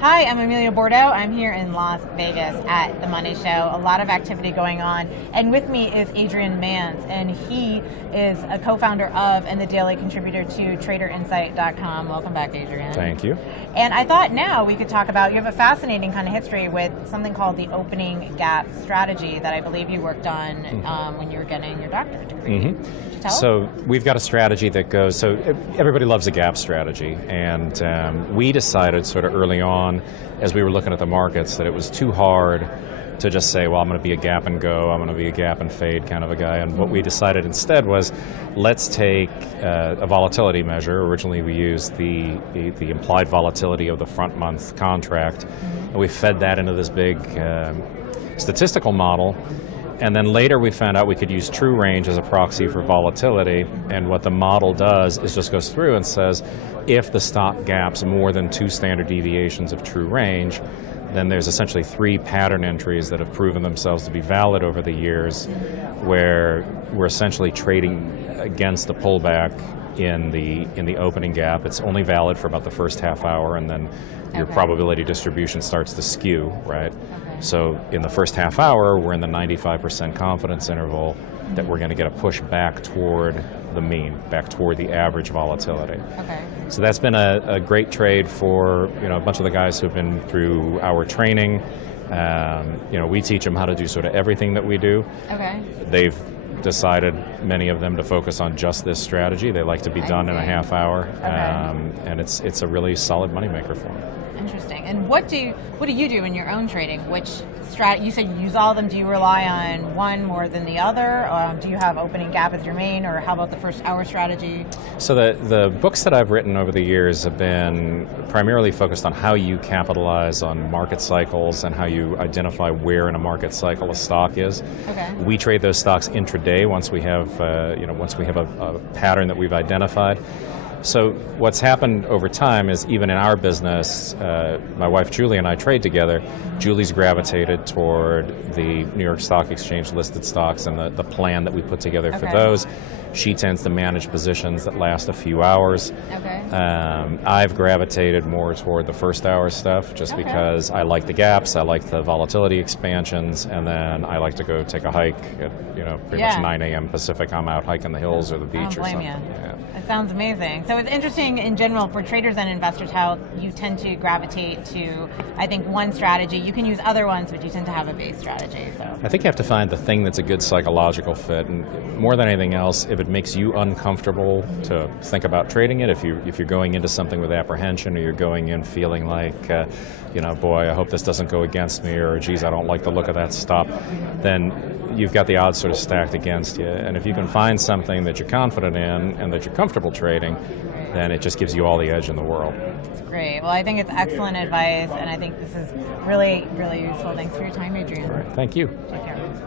Hi, I'm Amelia Bordeaux. I'm here in Las Vegas at the Money Show. A lot of activity going on. And with me is Adrian Manz, and he is a co-founder of and the daily contributor to TraderInsight.com. Welcome back, Adrian. Thank you. And I thought now we could talk about, you have a fascinating kind of history with something called the opening gap strategy that I believe you worked on when you were getting your doctorate degree. Could you tell us? So we've got a strategy that goes, so everybody loves a gap strategy, and we decided sort of early on as we were looking at the markets that it was too hard to just say, well, I'm going to be a gap and go, I'm going to be a gap and fade kind of a guy. And what we decided instead was, let's take a volatility measure. Originally we used the implied volatility of the front month contract, and we fed that into this big statistical model. And then later we found out we could use true range as a proxy for volatility, and what the model does is just goes through and says, if the stock gaps more than 2 standard deviations of true range, then there's essentially 3 pattern entries that have proven themselves to be valid over the years, where we're essentially trading against the pullback in the opening gap. It's only valid for about the first half hour, and then your probability distribution starts to skew, right? So in the first half hour, we're in the 95% confidence interval that we're going to get a push back toward the mean, back toward the average volatility. So that's been a great trade for a bunch of the guys who've been through our training. We teach them how to do sort of everything that we do. They've decided, many of them, to focus on just this strategy. They like to be done in a half hour, and it's a really solid moneymaker for them. Interesting. And what do you do in your own trading? Which you said you use all of them. Do you rely on one more than the other? Do you have opening gap as your main, or how about the first hour strategy? So the books that I've written over the years have been primarily focused on how you capitalize on market cycles and how you identify where in a market cycle a stock is. We trade those stocks intraday once we have a pattern that we've identified. So what's happened over time is, even in our business, my wife Julie and I trade together. Julie's gravitated toward the New York Stock Exchange listed stocks and the plan that we put together for those. She tends to manage positions that last a few hours. I've gravitated more toward the first hour stuff, just because I like the gaps, I like the volatility expansions, and then I like to go take a hike at pretty much 9 a.m. Pacific. I'm out hiking the hills or the beach or something. It sounds amazing. So it's interesting in general for traders and investors how you tend to gravitate to, I think, one strategy. You can use other ones, but you tend to have a base strategy. So I think you have to find the thing that's a good psychological fit, and more than anything else, if it makes you uncomfortable to think about trading it, if you're going into something with apprehension, or you're going in feeling like, boy, I hope this doesn't go against me, or geez, I don't like the look of that stop, then you've got the odds sort of stacked against you. And if you can find something that you're confident in and that you're comfortable trading, then it just gives you all the edge in the world. That's great. Well, I think it's excellent advice, and I think this is really, really useful. Thanks for your time, Adrian. All right. Thank you. Take care.